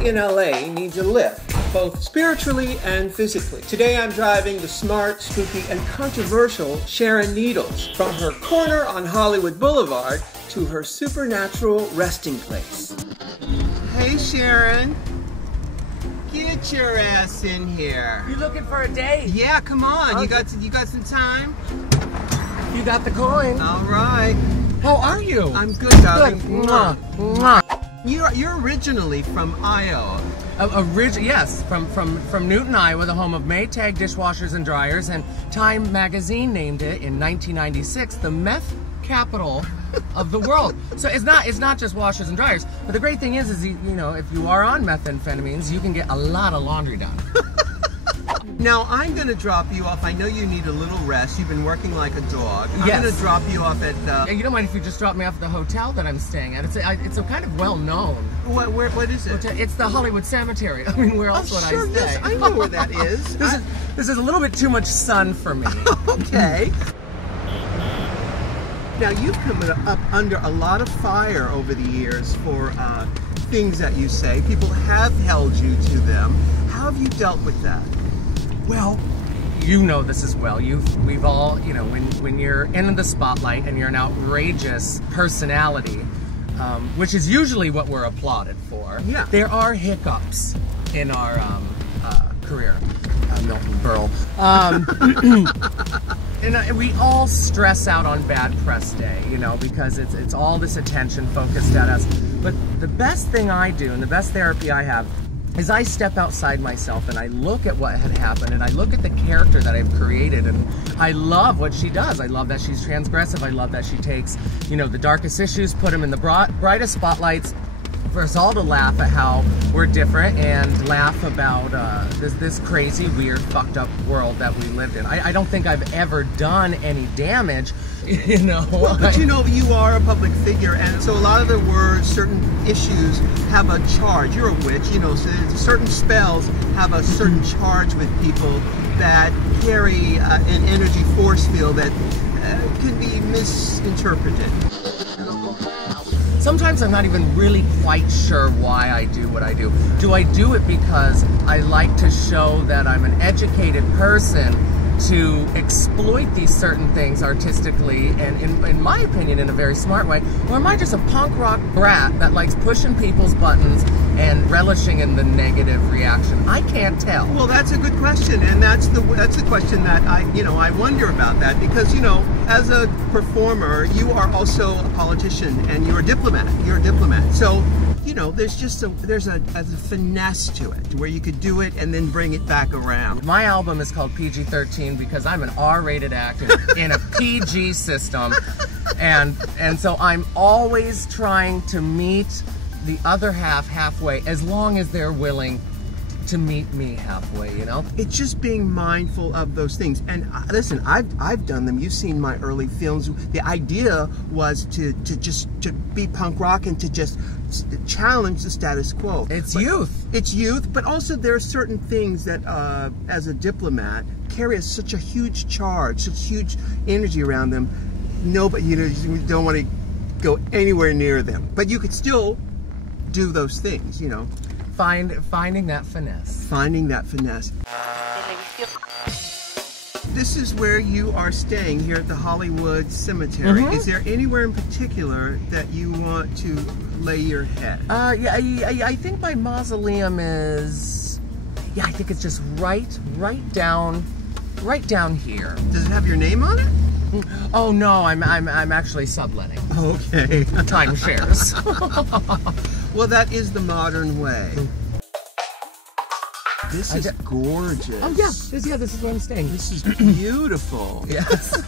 Everybody in LA needs a lift, both spiritually and physically. Today I'm driving the smart, spooky, and controversial Sharon Needles from her corner on Hollywood Boulevard to her supernatural resting place. Hey Sharon, get your ass in here. You looking for a date? Yeah, come on. Oh, you got some time? You got the coin. All right. How are you? I'm good, darling. Good. Mwah. Mwah. You're originally from Iowa. Yes, from Newton, Iowa, the home of Maytag dishwashers and dryers, and Time magazine named it in 1996 the meth capital of the world. So it's not just washers and dryers, but the great thing is you know, if you are on methamphetamines, you can get a lot of laundry done. Now I'm gonna drop you off. I know you need a little rest. You've been working like a dog. Yes. I'm gonna drop you off at. You don't mind if you just drop me off at the hotel that I'm staying at? It's a kind of well known. What is it? Hotel. It's the Hollywood Cemetery. I mean, where else would I stay? Yes, I know where that is. This is a little bit too much sun for me. Okay. Now you've come up under a lot of fire over the years for things that you say. People have held you to them. How have you dealt with that? Well, you know this as well. We've all, you know, when you're in the spotlight and you're an outrageous personality, which is usually what we're applauded for. Yeah. There are hiccups in our career. Milton Berle. And we all stress out on bad press day, you know, because it's all this attention focused at us. But the best thing I do and the best therapy I have is I step outside myself and I look at what had happened and I look at the character that I've created, and I love what she does. I love that she's transgressive. I love that she takes, you know, the darkest issues, put them in the brightest spotlights for us all to laugh at how we're different and laugh about this crazy, weird, fucked up world that we lived in. I don't think I've ever done any damage, you know. Well, but you know, you are a public figure, and so a lot of the words, certain issues have a charge. You're a witch, you know, so certain spells have a certain charge with people that carry an energy force field that can be misinterpreted. Sometimes I'm not even really quite sure why I do what I do. Do I do it because I like to show that I'm an educated person to exploit these certain things artistically and, in my opinion, in a very smart way? Or am I just a punk rock brat that likes pushing people's buttons and relishing in the negative reaction? I can't tell. Well, that's a good question, and that's the question that I wonder about that, because, you know, as a performer, you are also a politician and you're a diplomat. You're a diplomat. So, you know, there's a finesse to it where you could do it and then bring it back around. My album is called PG-13 because I'm an R-rated actor in a PG system, and so I'm always trying to meet the other half halfway, as long as they're willing to meet me halfway, you know? It's just being mindful of those things. And listen, I've done them. You've seen my early films. The idea was to be punk rock and to just challenge the status quo. It's youth. It's youth, but also there are certain things that, as a diplomat, carry such a huge charge, such huge energy around them. Nobody, you know, you don't want to go anywhere near them. But you could still do those things, you know. Finding that finesse. Finding that finesse. This is where you are staying here at the Hollywood Cemetery. Mm-hmm. Is there anywhere in particular that you want to lay your head? Yeah, I think my mausoleum is, yeah, I think it's just right down here. Does it have your name on it? Oh no, I'm actually subletting. Okay. Timeshares. Well, that is the modern way. This is gorgeous. Oh yeah, this is where I'm staying. This is beautiful. Yes.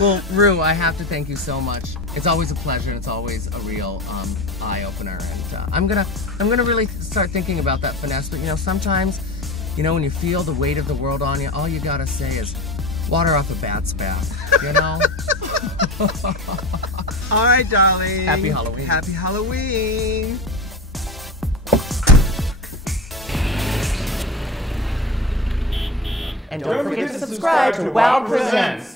Well, Ru, I have to thank you so much. It's always a pleasure, and it's always a real eye opener. And I'm gonna really start thinking about that finesse. But you know, sometimes, you know, when you feel the weight of the world on you, all you gotta say is, water off a bat's bath, you know? All right, darling. Happy Halloween. Happy Halloween. And don't forget to subscribe to WOW Presents.